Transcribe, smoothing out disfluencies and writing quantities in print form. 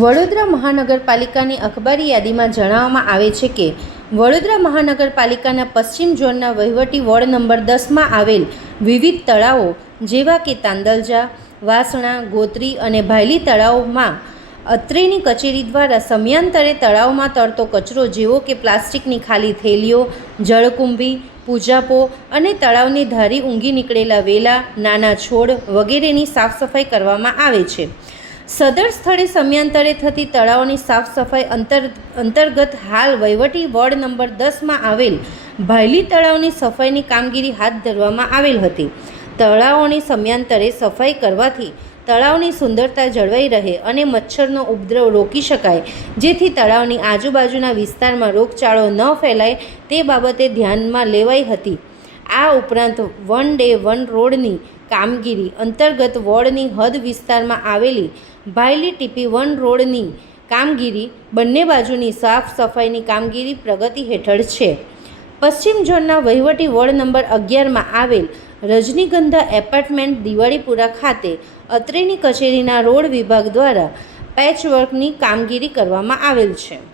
વડોદરા મહાનગરપાલિકાની અખબારી યાદીમાં જણાવવામાં આવે છે કે વડોદરા મહાનગરપાલિકાના પશ્ચિમ ઝોનના વહીવટી વોર્ડ નંબર 10માં આવેલ વિવિધ તળાવો જેવા કે તાંદલજા, વાસણા, ગોત્રી અને ભાયલી તળાવોમાં અત્રેની કચેરી દ્વારા સમયાંતરે તળાવમાં તરતો કચરો જેવો કે પ્લાસ્ટિકની ખાલી થેલીઓ, જળકુંભી, પૂજાપો અને તળાવની ધારી ઊંઘી નીકળેલા વેલા, નાના છોડ વગેરેની સાફ સફાઈ કરવામાં આવે છે. સદર સ્થળે સમયાંતરે થતી તળાવોની સાફ સફાઈ અંતર્ગત હાલ વહીવટી વોર્ડ નંબર 10માં આવેલ ભાયલી તળાવની સફાઈની કામગીરી હાથ ધરવામાં આવેલ હતી. તળાવોની સમયાંતરે સફાઈ કરવાથી તળાવની સુંદરતા જળવાઈ રહે અને મચ્છરનો ઉપદ્રવ રોકી શકાય, જેથી તળાવની આજુબાજુના વિસ્તારમાં રોગચાળો ન ફેલાય તે બાબતે ધ્યાનમાં લેવાઈ હતી. આ ઉપરાંત 1 ડે 1 રોડની કામગીરી અંતર્ગત વોર્ડની હદ વિસ્તારમાં આવેલી ભાયલી TP1 રોડની કામગીરી બંને બાજુની સાફ સફાઈની કામગીરી પ્રગતિ હેઠળ છે. પશ્ચિમ ઝોનના વહીવટી વોર્ડ નંબર 11માં આવેલ રજનીગંધા એપાર્ટમેન્ટ દિવાળીપુરા ખાતે અત્રેની કચેરીના રોડ વિભાગ દ્વારા પેચવર્કની કામગીરી કરવામાં આવેલ છે.